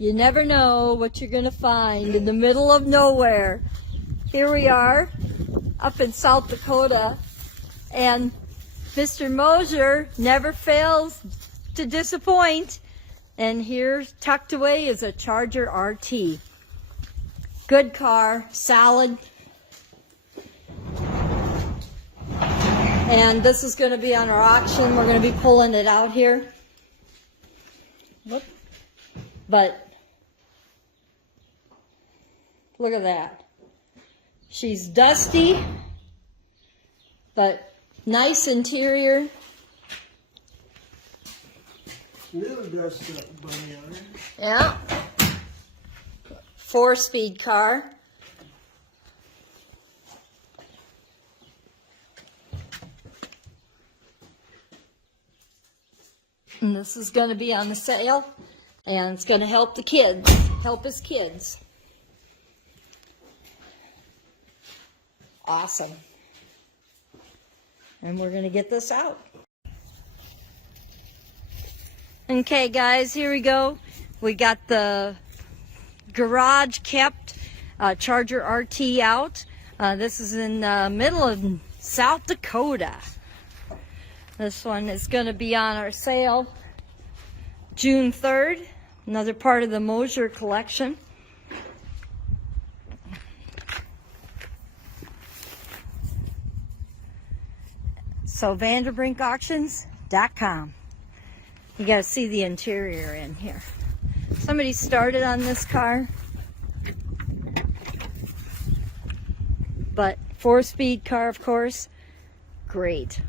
You never know what you're going to find in the middle of nowhere. Here we are up in South Dakota, and Mr. Mosier never fails to disappoint. And here, tucked away, is a Charger RT. Good car, solid. And this is going to be on our auction. We're going to be pulling it out here. Whoop. But look at that. She's dusty, but nice interior. Little dust up, bunny on it. Yeah. 4-speed car. And this is going to be on the sale, and it's going to help the kids, help his kids. Awesome. And we're going to get this out. Okay, guys, here we go. We got the garage kept Charger RT out. This is in the middle of South Dakota. This one is going to be on our sale June 3rd. Another part of the Mosier collection. So VanderbrinkAuctions.com. You got to see the interior in here. Somebody started on this car, but 4-speed car, of course. Great.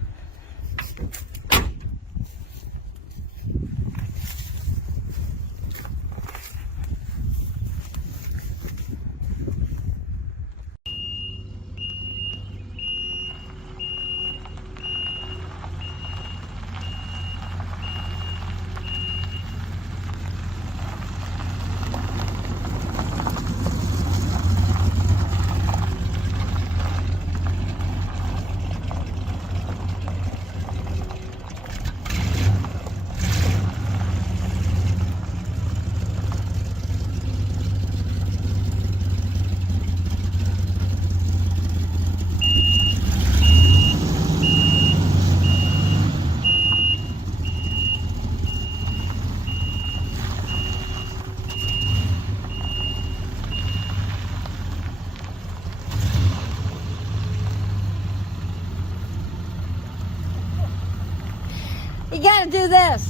You gotta do this.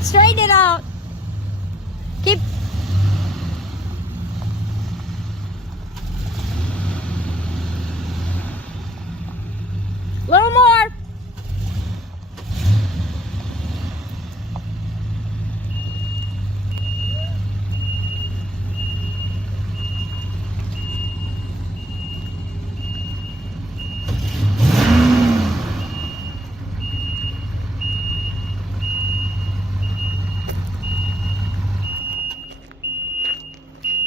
Straighten it out. Keep. A little more.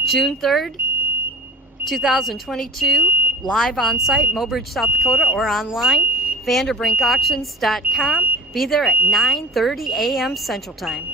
June 3rd, 2022, live on site, Mobridge, South Dakota, or online, VanderbrinkAuctions.com. Be there at 9:30 a.m. Central Time.